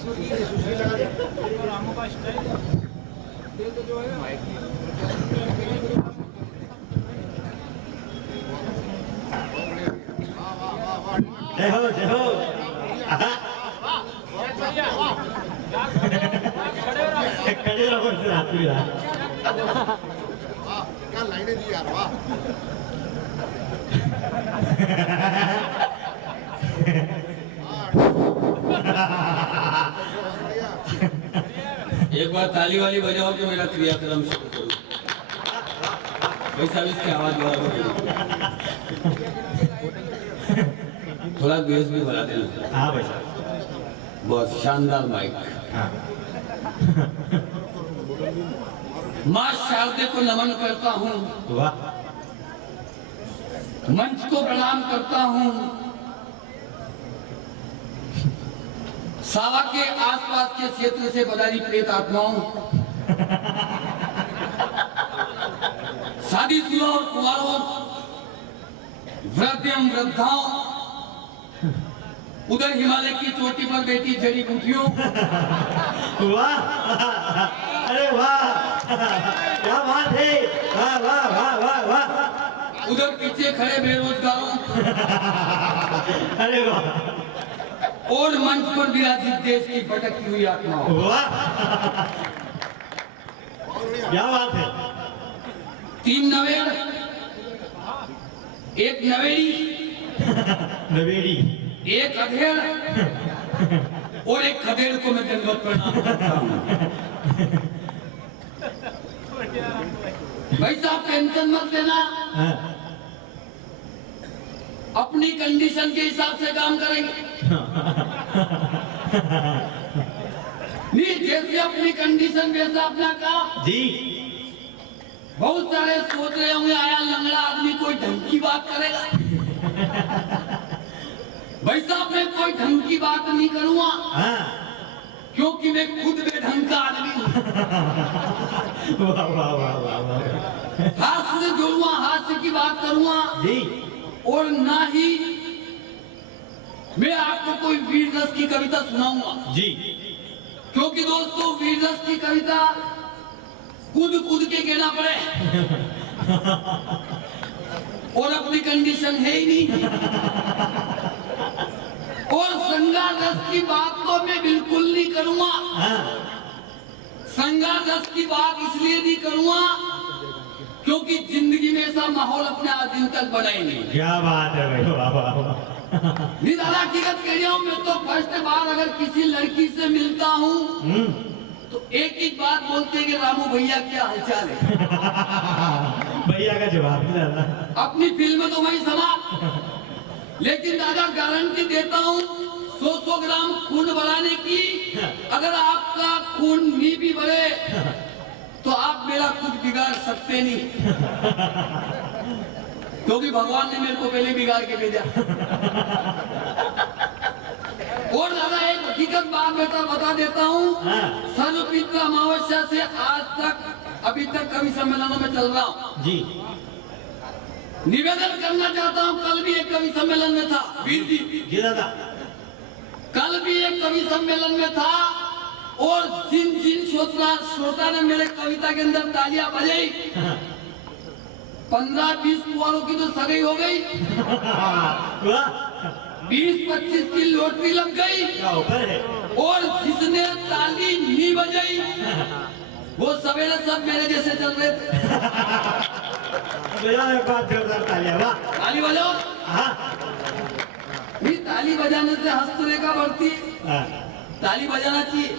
जय हो जय हो। खड़े रहो से हाथ मिला। क्या लाइनें दी यार, वाह। एक बार ताली वाली बजाओ कि मेरा क्रियाक्रम शुरू करूं। वैसा भी इसकी आवाज बढ़ा थोड़ा बेस भी बढ़ा देना। हाँ भाई बहुत शानदार माइक। हाँ। मां शारदे को नमन करता हूँ, वाह। मंच को प्रणाम करता हूँ, सावा के आसपास के क्षेत्र से बदारी प्रेत आत्माओं, शादीशुदा और कुंवारों, वृद्ध वृद्धाओं, उधर हिमालय की चोटी पर बैठी जड़ी बूटियों, वाह। अरे वाह क्या बात है। वाह वाह वाह वाह वाह। उधर पीछे खड़े बेरोजगारों, अरे वाह। और मंच पर विराजित देश की भटकती हुई आत्माओं। वाह क्या बात है। 3 नवेड़, एक नवेड़ी, नवेड़ी, एक अधेड़ और एक खदेड़ को मैं दंडवत प्रणाम करता हूं। भाई साहब टेंशन मत लेना, अपनी कंडीशन के हिसाब से काम करेंगे। नहीं, जैसे अपनी कंडीशन वैसा अपना काम। जी। बहुत सारे सोच रहे होंगे आया लंगड़ा आदमी कोई ढंग की बात करेगा। भाई साहब मैं कोई ढंग की बात नहीं करूंगा, क्योंकि मैं खुद बेढंग का आदमी हूं। वाह वाह वाह वाह। हास्य से जोड़ूंगा, हास्य की बात करूंगा जी। और ना ही मैं आपको कोई वीर रस की कविता सुनाऊंगा जी। क्योंकि दोस्तों वीर रस की कविता कूद कूद के कहना पड़े और अपनी कंडीशन है ही नहीं। और श्रृंगार रस की बात तो मैं बिल्कुल नहीं करूंगा। श्रृंगार रस की बात इसलिए नहीं करूंगा क्योंकि जिंदगी में ऐसा माहौल अपने आज दिन तक बना ही नहीं। क्या बात है भाई, वाह वाह वाह। नहीं दादा हकीकत कह रहा हूँ, मैं तो फर्स्ट बार अगर किसी लड़की से मिलता हूँ तो एक ही बात बोलते हैं कि रामू भैया क्या हालचाल है। भैया का जवाब नहीं दादा। अपनी फिल्म तो वही समा, लेकिन दादा गारंटी देता हूँ 100 ग्राम खून बढ़ाने की, अगर आपका खून नहीं भी बढ़े तो आप मेरा कुछ बिगाड़ सकते नहीं, क्योंकि भगवान ने मेरे को पहले बिगाड़ के भेजा। और दादा एक हकीकत बात बता देता हूँ, सर्वपित्र अमावस्या से आज तक अभी तक कवि सम्मेलनों में चल रहा हूँ जी। निवेदन करना चाहता हूँ, कल भी एक कवि सम्मेलन में था वीर जी दादा, कल भी एक कवि सम्मेलन में था और जिन जिन श्रोता ने मेरे कविता के अंदर तालियां बजाई 15-20 कुंवारों की तो सगाई हो गई, 20-25 की लॉटरी लग गई, और जिसने ताली नहीं बजाई वो सवेरे सब मेरे जैसे चल रहे थे। ताली बजाओ। नहीं, ताली बजाने से हस्तरेखा बढ़ती है, ताली बजाना चाहिए।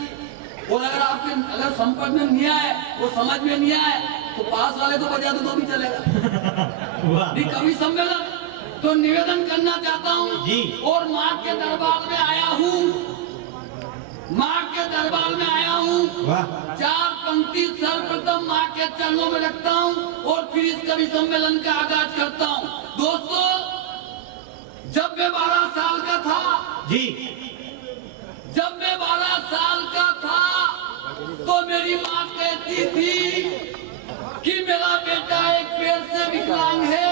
और अगर संपर्क में नहीं आए, वो समझ में नहीं आए तो पास वाले को बजा दो तो भी चलेगा। नहीं, कवि सम्मेलन तो निवेदन करना चाहता हूँ और माँ के दरबार में आया हूँ, माँ के दरबार में आया हूँ, 4 पंक्ति सर्वप्रथम माँ के चरणों में रखता हूँ और फिर इस कवि सम्मेलन का आगाज करता हूँ। दोस्तों, जब मैं 12 साल का था जी, जब मैं 12 साल का था तो मेरी माँ कहती थी कि मेरा बेटा एक पैर से विकलांग है,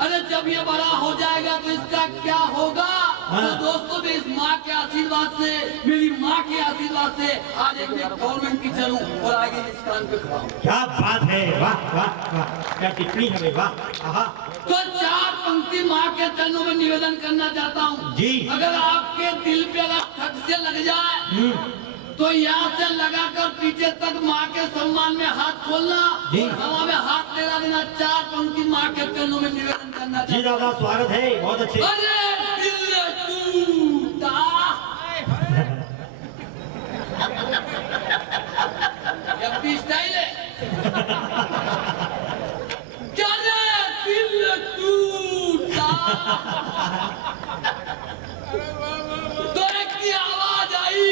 अरे जब ये बड़ा हो जाएगा तो इसका क्या होगा। तो दोस्तों मैं इस माँ के आशीर्वाद से, मेरी माँ के आशीर्वाद से आज एक गवर्नमेंट टीचर हूँ और आगे इस काम पे खड़ा हूँ। क्या बात है, वाह वाह वाह, क्या टिप्पणी है, वाह। आहा, तो 4 पंक्ति माँ के चरणों में निवेदन करना चाहता हूँ जी। अगर आपके दिल पे अगर ठग से लग जाए तो यहाँ से लगाकर पीछे तक माँ के सम्मान में हाथ खोलना जी। और हवा में हाथ तेरा देना। 4 पंक्ति माँ के चरणों में निवेदन करना जी दादा, स्वागत है, बहुत अच्छे। अरे दिल टूटा, ये अपनी स्टाइल है क्या रे दिल टूटा तो एक की आवाज आई,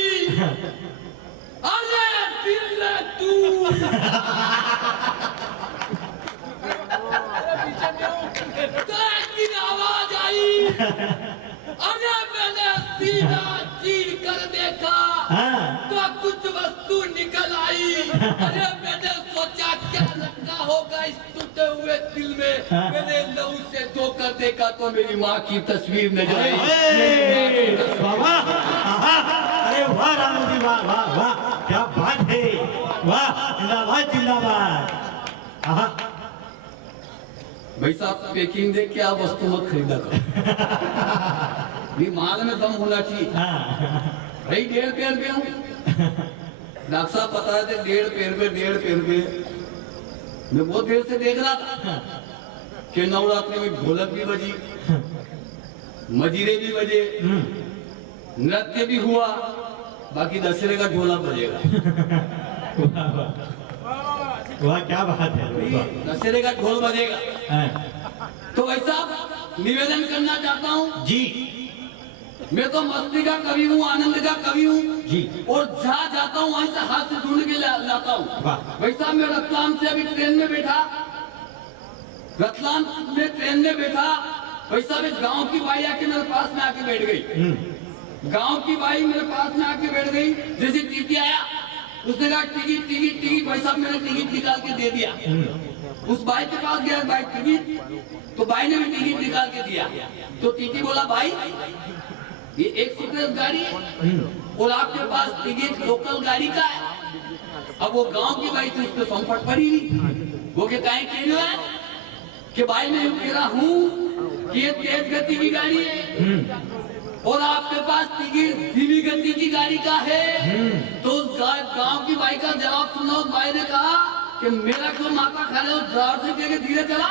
अरे दिल टूटा तो एक की आवाज आई, अरे मैंने सीधा चीर कर देखा हाँ। तो कुछ वस्तु निकल आई। अरे मैंने सोचा क्या रखा होगा इस टूटे हुए दिल में। हाँ। मैंने लहू से धोकर देखा तो मेरी माँ की तस्वीर नजर आई। वाह वाह, आहा, अरे वाह रामू जी, वाह वाह वाह, क्या बात है, वाह, जिंदाबाद जिंदाबाद। आहा, भाई साहब पैकिंग देख के आप वस्तु मत खरीदा करो, ये माल में दम होना चाहिए। हाँ। भाई 1.5 पैर पे हूँ, डॉक्टर साहब बता रहे थे 1.5 पैर पे। मैं बहुत देर से देख रहा था कि नवरात्रि में ढोलक भी बजी, मजीरे भी बजे, नृत्य भी हुआ, बाकी दशहरे का ढोलक बजेगा। वाह वाह वाह, क्या बात है, वाह। दशहरे का ढोल बजेगा। हाँ। तो वैसा निवेदन करना चाहता हूँ, जी मैं तो मस्ती का कवि हूँ, आनंद का कवि हूँ जी, और जहाँ जाता हूँ वहीं से हाथ से ढूंढ के लाता हूँ। वाह। वैसा मैं रतलाम से अभी ट्रेन में बैठा, रतलाम में ट्रेन में बैठा, वैसा मैं गांव की बाई आके मेरे पास में आके बैठ गई। गांव की बाई मेरे पास में आके बैठ गई, जैसे टीटी आया उसने कहा टिकट टिकट टिकट, भाई साहब मैंने टिकट निकाल के दे दिया। उस बाई के पास गया, बाई टिकट, तो बाई ने भी टिकट निकाल के दिया। तो टीटी बोला भाई ये 130 गाड़ी है और आपके पास टिकट लोकल गाड़ी का है। अब वो गांव की बाई थी, उस पर संकट पड़ी नहीं। वो क्या कहे कह रहे है कि भाई मैं कह रहा हूँ कि ये तेज गति की गाड़ी है और आपके पास टिकट धीमी गति की गाड़ी का है। तो उस गांव की बाई का जवाब सुना, उस बाई ने कहा कि मेरा क्यों माथा खा रहे हो, ड्राइवर से कह के धीरे चला।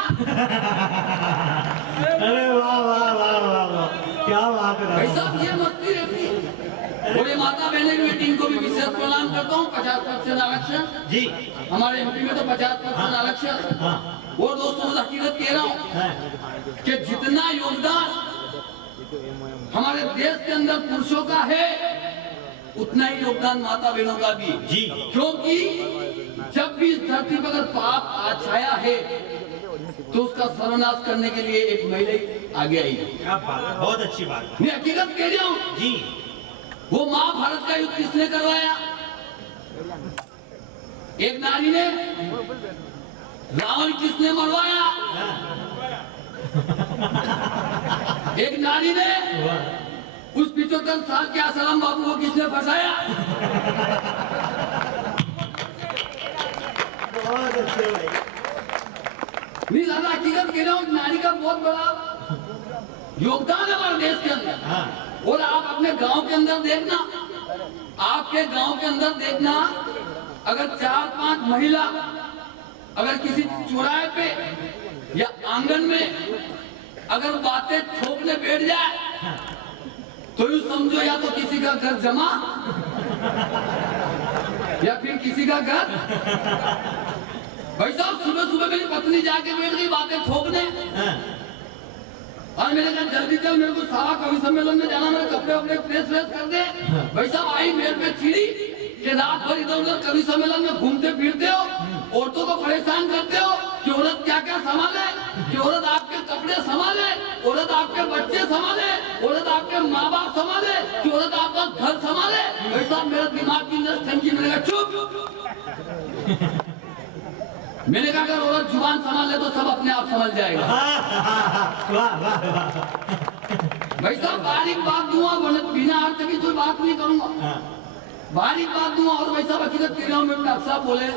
अरे वाह वाह वाह वाह वाह, क्या बात है। भाई साहब ये मस्ती रहती है। और ये माता बहने की मीटिंग को भी विशेष प्रणाम करता हूँ। 50% आरक्षण जी, हमारे एमपी में तो 50% आरक्षण। वो दोस्तों हकीकत कह रहा हूँ कि जितना योगदान हमारे देश के अंदर पुरुषों का है उतना ही योगदान माता बहनों का भी जी। क्योंकि जब भी इस धरती पर अगर पाप आछाया है तो उसका सर्वनाश करने के लिए एक महिला आगे आई है। क्या बात है, बहुत अच्छी बात है। मैं हकीकत कह रहा हूँ जी, वो महाभारत का युद्ध किसने करवाया? एक नारी ने। रावण किसने मरवाया? एक नारी ने। उस 75 साल के आसाराम बाबू को किसने फंसाया? बहुत अच्छे भाई। नहीं दादा हकीकत कह रहा हूँ, नारी का बहुत बड़ा योगदान है हमारे देश के अंदर। हाँ। और आप अपने गांव के अंदर देखना, आपके गांव के अंदर देखना, अगर 4-5 महिला अगर किसी चौराहे पे या आंगन में अगर बातें ठोकने बैठ जाए तो यूं समझो या तो किसी का घर जमा या फिर किसी का घर। भाई साहब सुबह सुबह मेरी पत्नी जाके बैठ गई बातें ठोकने और मैंने कहा जल्दी चल, मेरे को सारा कवि सम्मेलन में जाना, मेरे कपड़े वपड़े प्रेस व्रेस कर दे। भाई साहब आई मेरे पे चिड़ी कि रात भर इधर उधर कवि सम्मेलन में घूमते फिरते हो, औरतों को परेशान करते हो कि औरत क्या क्या संभाले, कि औरत आपके कपड़े संभाले, औरत आपके बच्चे संभाले, औरत आपके माँ बाप संभाले, कि औरत आपका घर संभाले। भाई साहब मेरे दिमाग की नस ठनकी, मैंने कहा चुप। मैंने कहा अगर औरत जुबान संभाल ले तो सब अपने आप संभल जाएगा। वाह वाह वाह। भाई साहब बारीक बात दूंगा, बिना अर्थ की कोई बात नहीं करूंगा। हाँ, बारीक बात दूंगा। और भाई साहब हकीकत कह रहा हूँ मैं, डॉक्टर साहब बोले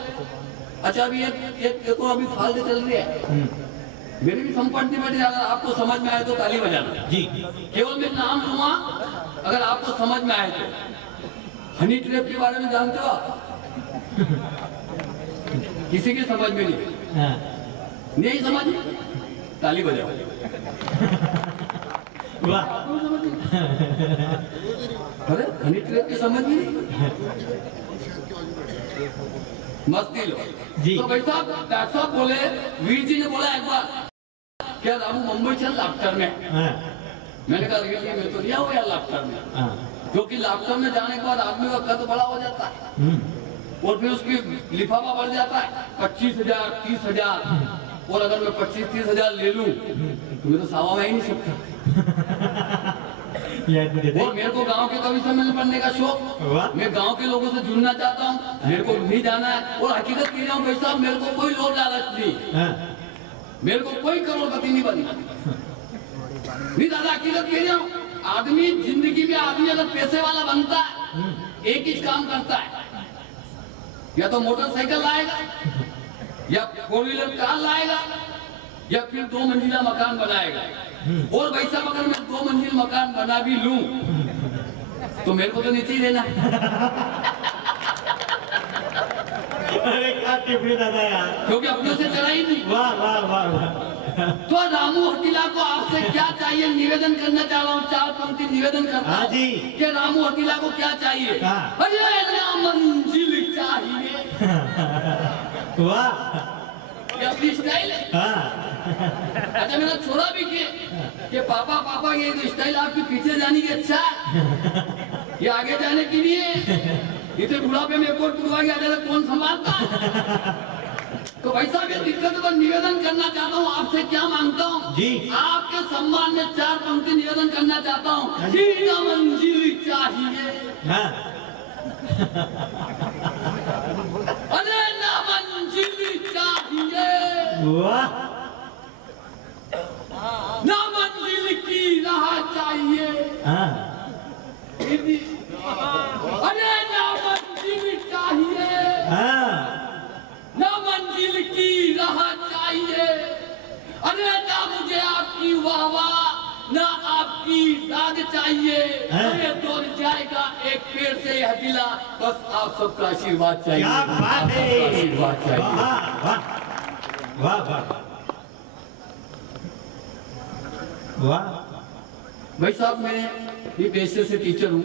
अच्छा अभी एक और अभी फालतू चल रही है, मेरी भी संपत्ति में अगर आपको समझ में आए तो ताली बजाना जी। केवल मैं नाम लूंगा, अगर आपको समझ में आए तो। हनी ट्रैप के बारे में जानते हो आप? किसी की समझ में नहीं, हाँ, नहीं समझ, ताली बजाओ। वाह, अरे हनी ट्रैप की समझ में नहीं, मस्ती लो जी। तो भाई साहब डॉक्टर साहब बोले, वीर जी ने बोला एक बार क्या रामू मुंबई चल लाफ्टर में। हाँ, मैंने कहा वीर जी मैं तो नहीं आऊँ यार लाफ्टर में, हाँ, क्योंकि लाफ्टर में जाने के बाद आदमी का कद बड़ा हो जाता है और फिर उसकी लिफाफा बढ़ जाता है 25,000 30,000। और अगर मैं 25-30 हजार ले लूं तो मैं तो सावा में ही नहीं सकता। और मेरे को गांव के कवि सम्मेलन में पढ़ने का शौक, मैं गांव के लोगों से जुड़ना चाहता हूँ, मेरे को नहीं जाना है। और हकीकत कह रहा हूँ भाई साहब, मेरे को कोई लोभ लालच नहीं, मेरे को कोई करोड़पति नहीं बनना। नहीं दादा हकीकत कह रहा हूँ, आदमी जिंदगी में आदमी अगर पैसे वाला बनता है एक ही काम करता है, या तो मोटरसाइकिल लाएगा या 4 व्हीलर कार लाएगा या फिर 2 मंजिला मकान बनाएगा। और भाई साहब अगर मैं 2 मंजिल मकान बना भी लूं तो मेरे को तो नीचे ही रहना। अरे क्या टिप्पणी दादा यार, क्योंकि अपने से चढ़ा ही नहीं। वाह वाह वाह वाह। तो रामू हकीला को आपसे क्या चाहिए निवेदन करना चाह रहा हूँ, 4 पंक्ति निवेदन करता हाँ हूँ जी। कि रामू हकीला को क्या चाहिए। हाँ। अरे ना मंजिल चाहिए। वाह, ये अपनी स्टाइल है। हाँ, अच्छा मेरा छोरा भी कि पापा पापा ये स्टाइल आपकी पीछे जाने की अच्छा है, ये आगे जाने की नहीं है। इतने बुढ़ापे में एक और टुकड़ा गया जाए कौन संभालता है। तो भाई साहब ये दिक्कत पर निवेदन करना चाहता हूँ, आपसे क्या मांगता हूँ जी। आपके सम्मान में 4 पंक्ति निवेदन करना चाहता हूँ कि ना मंजिल चाहिए। हाँ, अरे ना मंजिल चाहिए, वाह, ना मंजिल की राह चाहिए। हाँ, अरे ना मंजिल चाहिए, हाँ, ना मंजिल की राह चाहिए। अरे ना मुझे आपकी वाहवाह ना आपकी दाद चाहिए। अरे दौड़ जाएगा एक पेड़ से यह दिला, बस आप सबका आशीर्वाद चाहिए। क्या बात आप है, सबका आशीर्वाद चाहिए। वाह वाह वाह वाह। भाई साहब मैं ये पेशे से टीचर हूँ।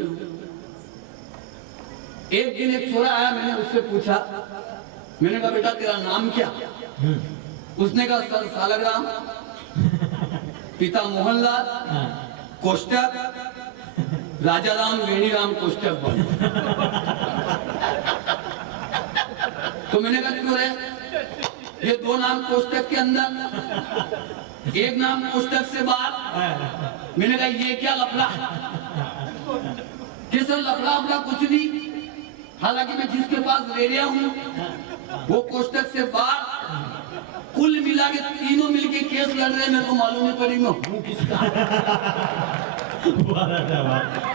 एक दिन एक छोरा आया, मैंने उससे पूछा, मैंने कहा बेटा तेरा नाम क्या? उसने कहा सर सालग्राम, पिता मोहनलाल, कोष्टक राजा राम वेणीराम कोष्टक बन। तो मैंने कहा क्यों रे, ये 2 नाम कोष्टक के अंदर, एक नाम कोष्टक से बाहर। मैंने कहा ये क्या लफड़ा? कि सर लफड़ा अपना कुछ नहीं, हालांकि मैं जिसके पास रह रहा हूँ वो कोष्टक से बाहर, कुल मिला के तीनों मिलके केस लड़ रहे हैं, मेरे को मालूम नहीं पड़ी मैं हूँ किसका। वाह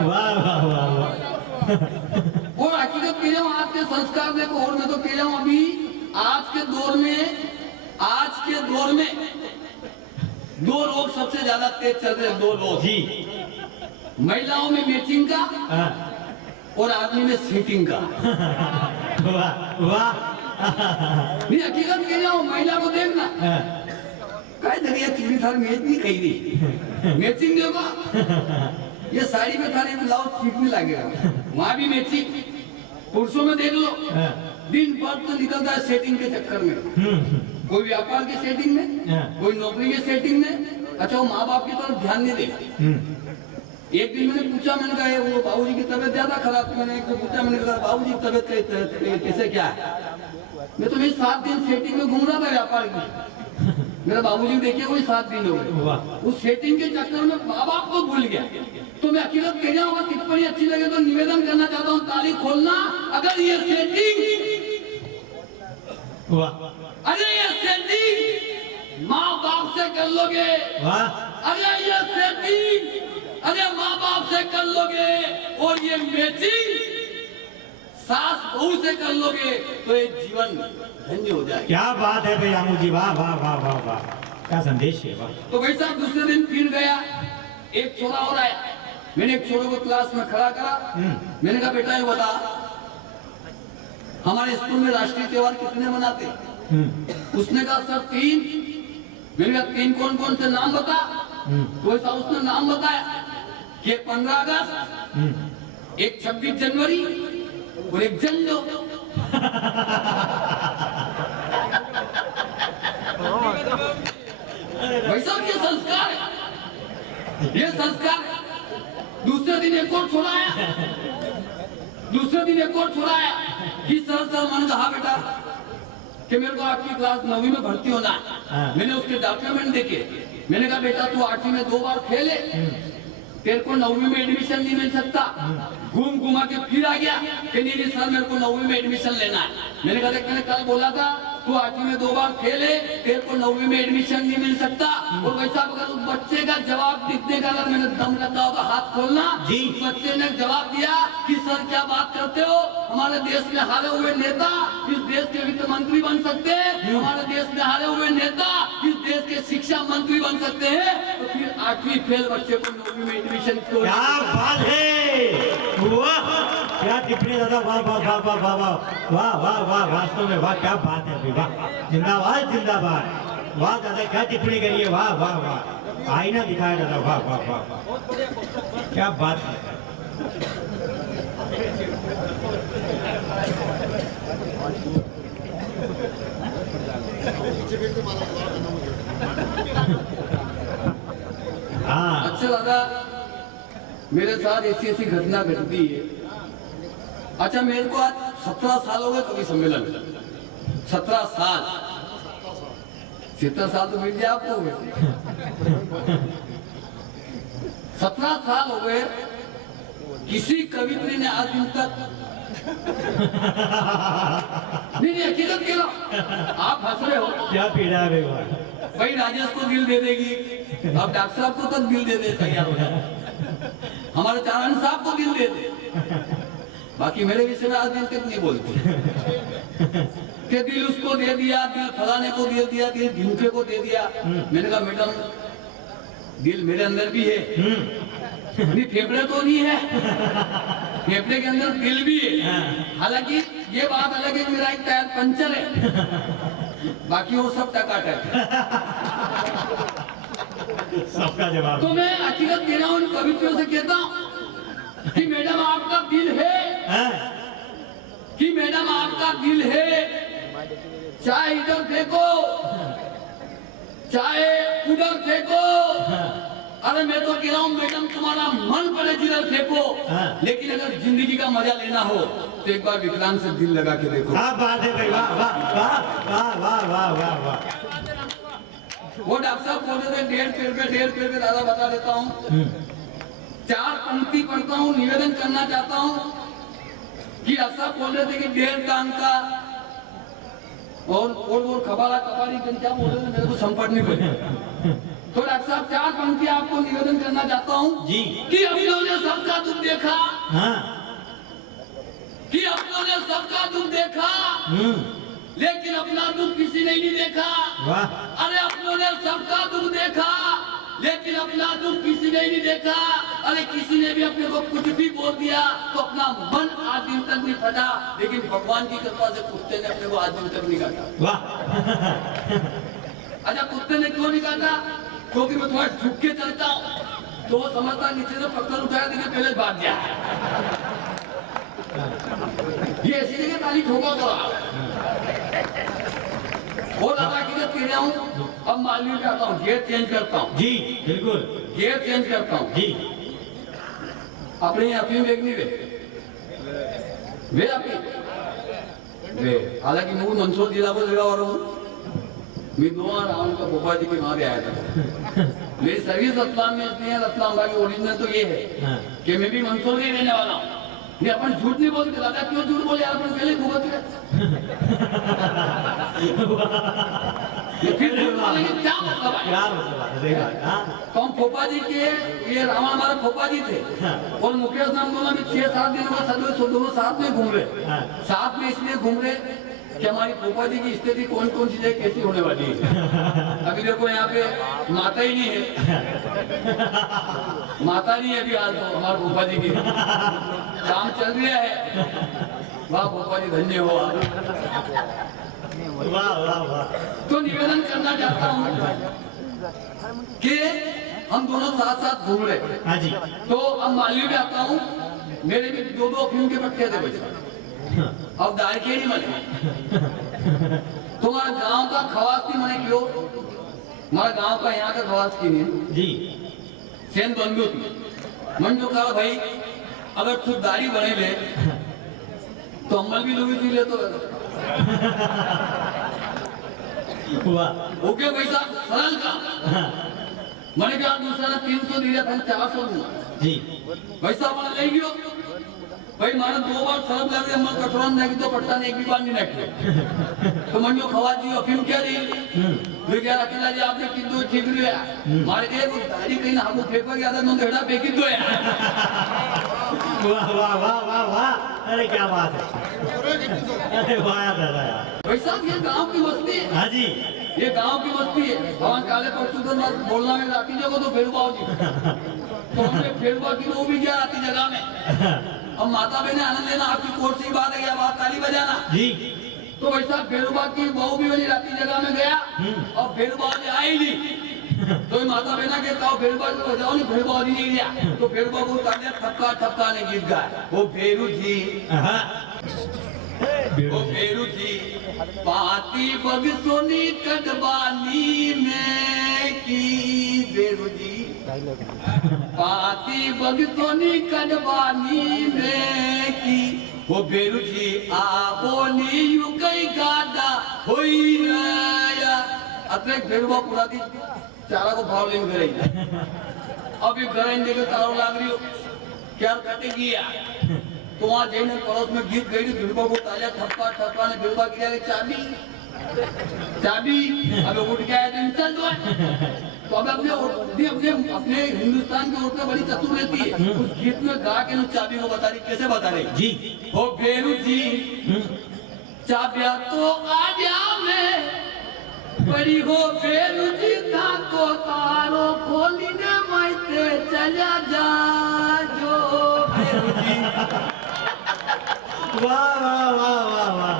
वाह वाह वाह। और हकीकत कह रहा हूँ आपके संस्कार देखो, और मैं तो कह रहा हूँ अभी आज के दौर में 2 रोग सबसे ज्यादा तेज चल रहे हैं। 2 रोग जी, महिलाओं में मैचिंग का और आदमी में सीटिंग का। वाह वाह। नहीं हकीकत कह रहा हूँ, महिला को देखना काय धरिया चूड़ी थार मैच नहीं कही रही, मैचिंग देखो ये साड़ी में थारे ब्लाउज ठीक नहीं लगेगा, वहां भी मैचिंग। पुरुषों में देख लो, दिन भर तो निकलता है सेटिंग के चक्कर में, कोई व्यापार के सेटिंग में, कोई नौकरी के सेटिंग में। अच्छा वो माँ बाप की तरफ ध्यान नहीं देगा। एक दिन मैंने पूछा, मैंने कहा वो बाबूजी की तबीयत ज्यादा खराब थी, मैंने एक से पूछा, मैंने कहा बाबूजी की तबीयत कैसे क्या है? मैं तो 7 दिन सेटिंग में घूम रहा था व्यापार की, मेरा बाबूजी देखिए कोई 7 दिन हो गए, उस सेटिंग के चक्कर में माँ बाप को भूल गया। तो मैं हकीकत कह रहा हूँ, टिप्पणी अच्छी लगे तो निवेदन करना चाहता हूँ, ताली खोलना अगर ये सेटिंग, अरे ये सेटिंग माँ बाप से कर लोगे, अरे ये सेटिंग अरे माँ बाप से कर लोगे और ये मैचिंग सास बहू से कर लोगे तो ये जीवन धन्य हो जाएगा। क्या बात है भाई रामू जी, वाह वाह वाह वाह वाह, क्या संदेश है, वाह। तो भाई साहब दूसरे दिन फिर गया, एक छोरा और आया। मैंने एक छोरे को क्लास में खड़ा करा, मैंने कहा बेटा ये बता हमारे स्कूल में राष्ट्रीय त्योहार कितने मनाते? उसने कहा सर 3। मैंने कहा 3 कौन कौन से नाम बता? तो ऐसा उसने नाम बताया कि 15 अगस्त, एक 26 जनवरी और एक जनलो। भाई साहब ये संस्कार है, ये संस्कार है। दूसरे दिन एक और छोड़ा आया, दूसरे दिन एक और छोड़ा आया कि सर मैंने कहा बेटा कि मेरे को आपकी क्लास 9वीं में भर्ती होना है। मैंने उसके डॉक्यूमेंट देखे, मैंने कहा बेटा तू 8वीं में 2 बार खेले, तेरे को 9वीं में एडमिशन नहीं मिल सकता। घूम घुमा के फिर आ गया कि नहीं सर मेरे को 9वीं में एडमिशन लेना है। मैंने कहा मैंने कल बोला था तू 8वीं में 2 बार खेले, तेरे को 9वीं में एडमिशन नहीं मिल सकता। और वैसा अगर उस बच्चे का जवाब दिखने का अगर मैंने दम रखा होगा हाथ खोलना जी। बच्चे ने जवाब दिया कि सर क्या बात करते हो, हमारे देश में हारे हुए नेता इस देश के वित्त मंत्री बन सकते हैं, हमारे देश में हारे हुए नेता इस देश के शिक्षा मंत्री बन सकते हैं। तो फिर 8वीं फेल बच्चे को 9वीं में एडमिशन क्यों? क्या बात है, वाह क्या टिप्पणी दादा, वाह वाह वाह वाह वाह वाह वाह वाह वाह, वास्तव में वाह क्या बात है, वाह जिंदाबाद जिंदाबाद, वाह दादा क्या टिप्पणी करिए, वाह वाह वाह, आईना दिखाया दादा, वाह वाह वाह वाह, क्या बात है। हाँ अच्छा दादा मेरे साथ ऐसी घटना घटती है। अच्छा मेरे को आज 17 साल हो गए कभी सम्मेलन, 17 साल 70 साल तो मिल जाए आपको। 17 साल हो गए किसी कवित्री ने आज दिन तक नहीं हकीकत कह रहा, आप हंस रहे हो, क्या पीड़ा है भाई राजेश को दिल दे देगी, अब डॉक्टर साहब को तक दिल दे दे तैयार हो जाए, हमारे चारण साहब को दिल दे दे, बाकी मेरे विषय में आज दिन तक नहीं बोलते कि दिल उसको दे दिया, दिल फलाने को दे दिया, दिल झुमके को दे दिया। मैंने कहा मैडम दिल मेरे अंदर भी है, नहीं फेफड़े तो नहीं है, फेफड़े के अंदर दिल भी है। हालांकि ये बात अलग है मेरा एक टायर पंचर है, बाकी वो सब टकाटक है। सबका जवाब। तो मैं हकीकत कह रहा हूँ, उन कवित्रियों से कहता हूँ कि मैडम आपका दिल है, कि मैडम आपका दिल है, चाहे इधर फेंको चाहे उधर फेंको। अरे मैं तो कह रहा हूँ मैडम तुम्हारा मन पड़े जिधर फेंको, लेकिन अगर जिंदगी का मजा लेना हो तो एक बार विकलांग से दिल लगा के देखो। क्या बात है भाई, वाह वाह वाह वाह वाह वाह वाह वाह। वो डॉक्टर साहब बोलते थे 1.5 पेड़ पे दादा बता देता हूँ, 4 पंक्ति पढ़ता हूँ, निवेदन करना चाहता हूँ कि डॉक्टर साहब बोल रहे थे कि 1.5 टांग का और वो खबारा कबारी क्या बोल रहे थे मेरे को संपर्क नहीं पड़े। तो डॉक्टर साहब 4 पंक्ति आपको निवेदन करना चाहता हूँ जी कि अपनों ने सबका दुख देखा, हाँ कि अपनों ने सबका दुख देखा लेकिन अपना दुख किसी ने नहीं देखा। वाह। अरे अपनों ने सबका दुख देखा लेकिन अपना दुख किसी ने नहीं देखा। अरे किसी ने भी अपने को कुछ भी बोल दिया तो अपना मन आज दिन तक नहीं फटा, लेकिन भगवान की कृपा से कुत्ते ने अपने को आज दिन तक नहीं काटा। वाह। अच्छा कुत्ते ने क्यों नहीं काटा? क्योंकि मैं थोड़ा झुक के चलता हूँ तो वो समझता नीचे से पत्थर उठाया देखिए पहले भाग गया। ये ऐसी जगह ताली ठोका तो और दादा की कह रहा हूँ। अब मालूम करता हूँ, गियर चेंज करता हूँ जी बिल्कुल, गियर चेंज करता हूँ जी। अपने अफीम देखनी वे अफीम वे, हालांकि मैं मंसूर जिला को जगह और हूँ, मैं 2 बार उनका बोपा जी के वहाँ भी आया था। मेरी सर्विस रतलाम में इसलिए रतलाम का ओरिजिनल तो ये है कि मैं भी मंसूर ही रहने वाला हूँ। नहीं अपन झूठ नहीं बोलते दादा, क्यों झूठ बोले यार, अपन पहले भुगत ये फिर झूठ बोलेंगे क्या मतलब है? क्या मतलब है? सही बात, हाँ? तो हम फोपा जी के, ये रावण हमारे फोपा जी थे हाँ। और मुकेश नाम दोनों भी 6-7 दिन का सदस्य दोनों साथ में घूम रहे। हाँ। साथ में इसलिए घूम रहे कि हमारी फोपा जी की स्थिति कौन कौन चीजें कैसी होने वाली है। अभी देखो यहाँ पे माता ही नहीं है, माता नहीं है अभी आज तो हमारे फोपा जी की, काम चल रहा है। वाह फोपा जी धन्य हो आप। वाह वाह वाह। तो निवेदन करना चाहता हूँ कि हम दोनों साथ साथ घूम रहे। हाँ जी। तो अब मालवी में आता हूँ, मेरे भी 2-2 अफीम के पट्टे थे पैसा, अब दार के नहीं बने। तुम्हारा गांव का खवास की मैंने क्यों, हमारा गांव का यहाँ का खवास की नहीं जी। सेन बन गयो थी मन जो कहा भाई अगर खुद दाढ़ी बने ले तो अम्मल भी लोग ले तो वाह। ओके भाई साहब सरल का हाँ। मैंने कहा दूसरा ने 300 दिया था 400 दूंगा जी। भाई साहब मैंने ले गयो भाई माने 2 बार सरब लग गया मन कटोरन नहीं तो पट्टा ने एक भी बार नहीं रखे तो मन जो खवा जी अफीम क्या दी फिर क्या अकेला जी आपने किंतु ठीक लिया मारे एक दाढ़ी कहीं ना हमको फेंक गया था नंद हेड़ा फेंकी दो यार। वाह वाह वाह वाह वाह। अरे क्या बात है। अरे वाह दादा यार। भाई साहब ये गांव की मस्ती है। हाँ जी। ये गांव की मस्ती है। भगवान काले परशुद्धन बोलना में राती जगह तो फेरबाव जी तो हमने फेरबाव की वो भी गया राती जगह में। अब माता बहने आनंद लेना आपकी कोर्ट से बात है, बात ताली बजाना जी। तो वैसा फेरुबा की बहू भी वाली राती जगह में गया और फेरुबा जी आई नहीं तो माता बहना के कहो फेरुबा को बजाओ नहीं, फेरुबा जी नहीं गया तो फेरुबा को तालियां ठपका ठपका ने गीत गाया। वो फेरू जी, वो फेरू जी पाती बग सोनी कटवानी में की फेरू जी पाती बग सोनी कटवानी में की वो फेरू जी आबो नी यू कई गादा होई राया अतरे फेरुबा पूरा दी चारा को भाव लेन गई अब ये गराइन देखे तारो लाग रही हो क्या कटेगी यार तो वहाँ जैन पड़ोस में गीत गई फिरबा को तालियां ठपका ठपका ने फिरबा किया चाबी चाबी अब उठ गया तो इंसान तो तो अब अपने अपने अपने हिंदुस्तान की औरतें बड़ी चतुर रहती है उस गीत में गा के चाबी को बता रही कैसे बता रही जी। हो बेरू जी चाबिया तो आ गया में बड़ी हो बेरू जी था को तारो खोली ने मायते चला जा जो बेरू जी। वाह वाह वाह वाह वाह।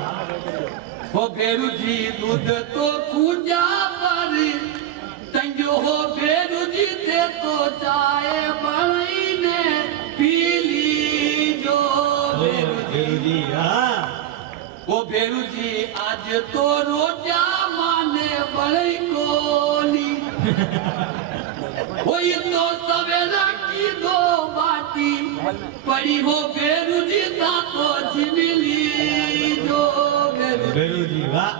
हो बेरू जी दूध तो पूजा पर तंजो हो बेरू जी थे तो चाय बड़ी ने पी ली जो बेरू जी। हाँ। वो बेरू जी आज तो रोजा माने बड़ी कोली वही तो सवेरा की 2 बाटी पड़ी हो बेरू जी था तो झिमिली जो बेरू जी। वाह।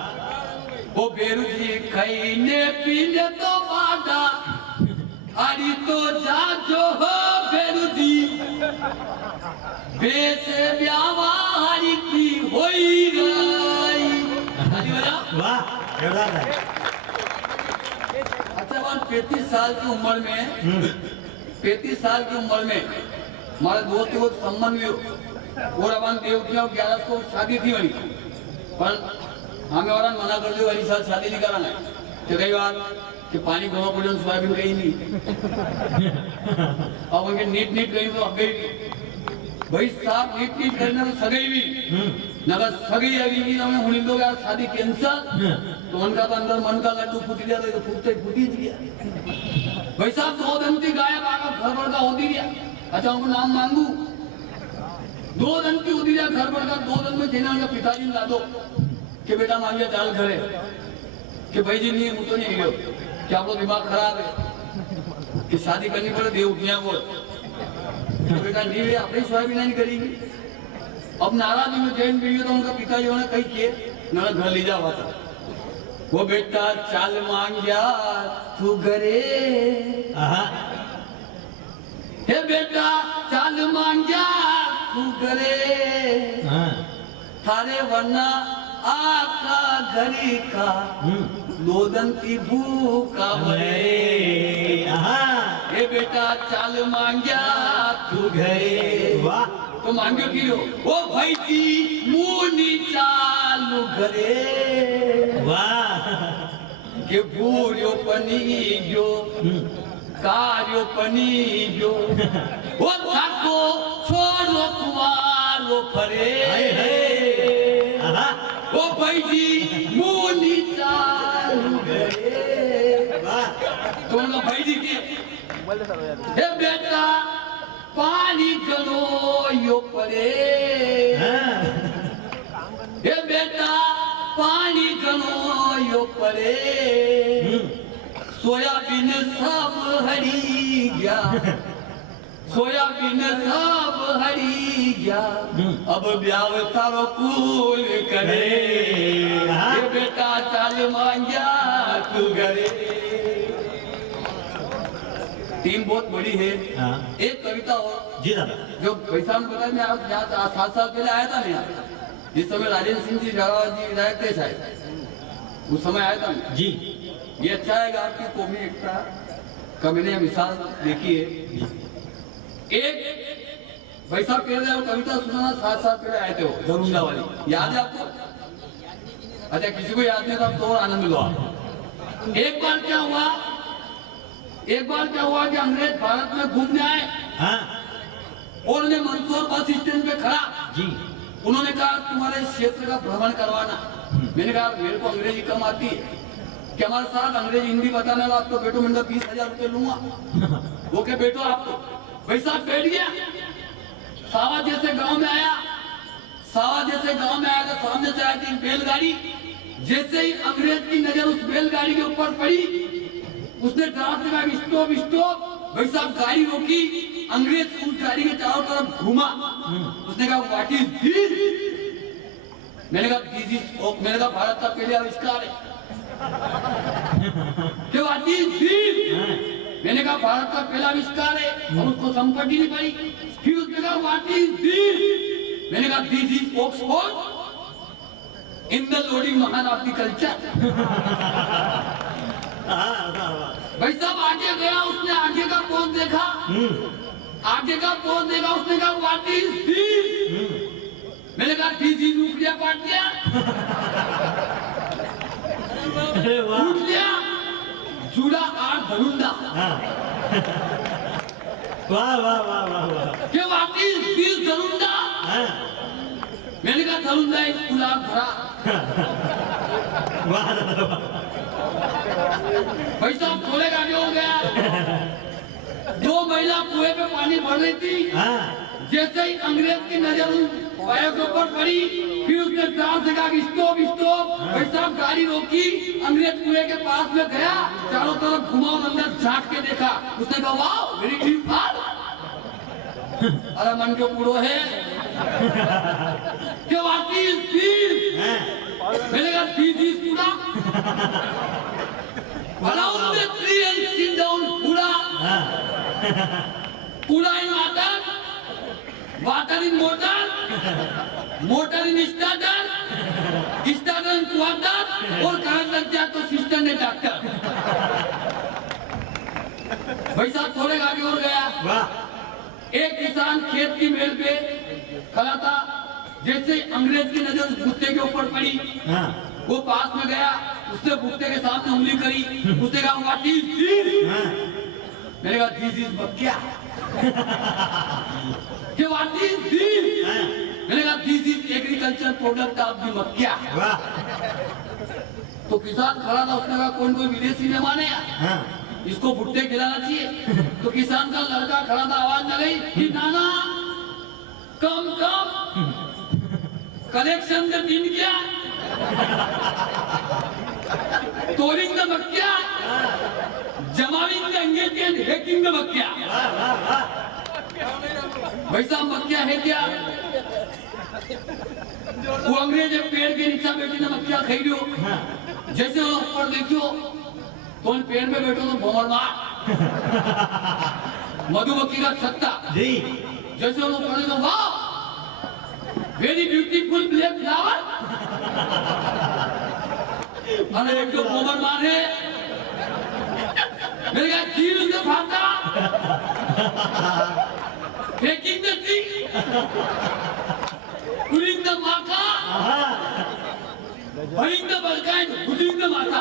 वो बेरू जी खाने पीने तो बाधा अरे तो जा जो हो बेरू जी बेचे ब्यावा हरी की होई गई। वाह जोरदार है। अच्छा बात 35 साल की उम्र में 35 साल की उम्र में हमारे दोस्त को संबंध हुआ और अपन देवतिया 11 को शादी थी वही पर हमें और मना कर दिया वाली साल शादी नहीं कराना तो कई बार कि पानी घुमा पड़े सोयाबीन गई नहीं अब उनके नीट नीट गई तो अब गई भाई साहब नीट नीट करने तो सगई भी नगर सगई अभी हमें हुई लोग यार शादी कैंसल तो उनका तो अंदर मन का लड्डू फूट गया तो फूटते फूटी गया भाई साहब 2 दिन की गायब आकर घर भर का होती गया। अच्छा उनको नाम मांगू 2 दिन की होती गया घर भर का 2 दिन में जेना उनका पिताजी ने ला दो कि बेटा मांगिया चाल घरे कि भाई जी नहीं तो नहीं गयो क्या आपको दिमाग खराब है कि शादी करनी पड़े देव उठिया को तो बेटा नहीं वे अपनी सोयाबीन नहीं करेगी। अब नाराज में जैन भी तो उनका पिताजी ने कही किए ना घर ले जाओ था वो बेटा चाल मांग गया तू घरे हे बेटा चाल मांग गया तू घरे थारे वरना आका घरी का लोदंती भूखा मरे ए बेटा चाल मांग्या तू घरे वाह तो मांग्यो कियो ओ भाईजी मुनी चालू घरे वाह के भूर्यो पनी गयो कार्यो पनी गयो ओ थाको छोरो कुवारो फरे ओ भाईजी मुनी चालू घरे तो उनका भाईजी के हे बेटा पानी गलो यो परे हे बेटा पानी गलो यो परे सोयाबीन सब हरी गया सोयाबीन सब हरी गया अब ब्याह तारो कूल करे ये बेटा चाल मांग्या तू घरे टीम बहुत बड़ी है एक कविता और जी दादा जो पैसा बताया मैं आप यहाँ 7 साल पहले आया था मैं यहाँ जिस समय राजेंद्र सिंह जी झालावाड़ जी विधायक थे शायद उस समय आया था मैं जी ये अच्छा है आपकी कौमी एकता का मैंने मिसाल देखी है एक भाई साहब कह रहे हैं कविता सुनाना 7 साल पहले आए थे वो जरूंगा वाली याद है आपको अच्छा किसी को याद नहीं था तो आनंद लो आप एक बार क्या हुआ कि अंग्रेज भारत में घूमने आए और उन्हें मंदसौर बस स्टैंड पे खड़ा जी उन्होंने कहा तुम्हारे क्षेत्र का भ्रमण करवाना मैंने कहा मेरे को अंग्रेजी कम आती है कि हमारे साथ अंग्रेजी हिंदी बताने वाला आपको बेटो मैंने 20,000 रुपए लूंगा वो के बेटो आपको पैसा बैठ गया सावा जैसे गांव में आया तो सामने से आई थी बैलगाड़ी जैसे ही अंग्रेज की नजर उस बैलगाड़ी के ऊपर पड़ी उसने ड्राफ्ट से कहा स्टॉप भाई साहब गाड़ी रोकी अंग्रेज उस गाड़ी के चारों तरफ घूमा उसने कहा व्हाट इज दिस मैंने कहा भारत का पहले आविष्कार है व्हाट इज दिस मैंने कहा भारत का पहला आविष्कार है और उसको संपत्ति नहीं पड़ी फिर उसने कहा व्हाट इज दिस मैंने कहा this is Oxford in the loading महान ऑफ द कल्चर भाई साहब आगे गया उसने आगे का पोस्ट देखा उसने कहा व्हाट इज दिस मैंने कहा दिस इज नुक्लियर पार्टिया उठ लिया जुड़ा आर धरुंडा वाह वाह वाह वाह वाह क्या व्हाट इज दिस धरुंडा मैंने कहा धरुंडा इज गुलाब भरा वाह दादा भाई साहब थोड़े आगे हो गया 2 महिला कुएं पे पानी भर रही थी जैसे ही अंग्रेज की नजर पायों के ऊपर पड़ी फिर उसने ध्यान से कहा कि स्टॉप भाई साहब गाड़ी रोकी अंग्रेज कुएं के पास में गया चारों तरफ घुमा और अंदर झांक के देखा उसने कहा वाह वेरी ब्यूटीफुल अरे मन के पूरो है क्या वाकई मैंने कहा दिस इज पूरा around the tree and sit down Pura in water in motor in starter in quarter और करंट लग जाए तो सिस्टम ने डॉक्टर भाई साहब थोड़े आगे और गया एक किसान खेत की मेल पे खड़ा था जैसे अंग्रेज की नजर उस कुत्ते के ऊपर पड़ी वो पास में गया उसने कुत्ते के सामने उंगली करी उसने कहा व्हाट इज दिस मैंने कहा दिस इज मक्खिया कि व्हाट इज दिस मैंने कहा this is agriculture product of the मक्खिया तो किसान खड़ा था उसने कहा कौन कोई विदेशी मेहमान है इसको भुट्टे खिलाना चाहिए तो किसान का लड़का खड़ा था आवाज लगाई कि नाना कम कलेक्शन का दिन क्या तोरिंग द मक्खिया जमाविंग द अंगेज एंड हैकिंग द मक्खिया भाई साहब मक्खिया है क्या वो अंग्रेज पेड़ के नीचे बैठी ना मक्खिया खाई लो जैसे वो ऊपर देखियो तो पेड़ में बैठो तो भोमर मार मधुमक्खी का छत्ता जैसे वो पढ़े तो वाह वेरी ब्यूटीफुल ब्लैक फ्लावर अरे एक तो गोबर मारे मेरे का तीर से फाटा फेंकिंग द ट्री पुलिंग द माका भरिंग द बरकाइन पुलिंग द माता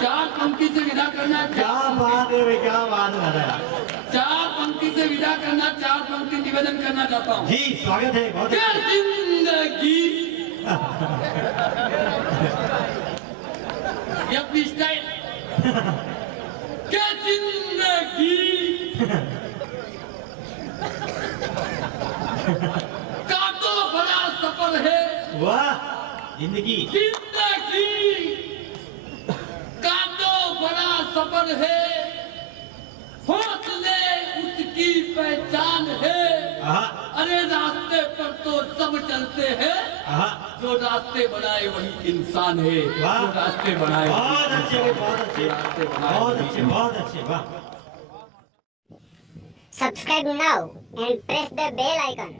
चार पंक्ति से विदा करना क्या बात है भाई, क्या बात है। चार पंक्ति से विदा करना, चार पंक्ति निवेदन करना चाहता हूँ। जी स्वागत है, बहुत क्या अच्छा। जिंदगी ये अपनी स्टाइल क्या जिंदगी का तो बड़ा सफर है वाह जिंदगी जिंदगी का तो बड़ा सफर है हौसले उसकी पहचान है आहा, अरे रास्ते पर तो सब चलते हैं आहा, जो रास्ते बनाए वही इंसान है वाह। जो रास्ते बनाए बहुत अच्छे भाई, बहुत अच्छे, बहुत अच्छे, बहुत अच्छे, वाह। Subscribe now and press the bell icon.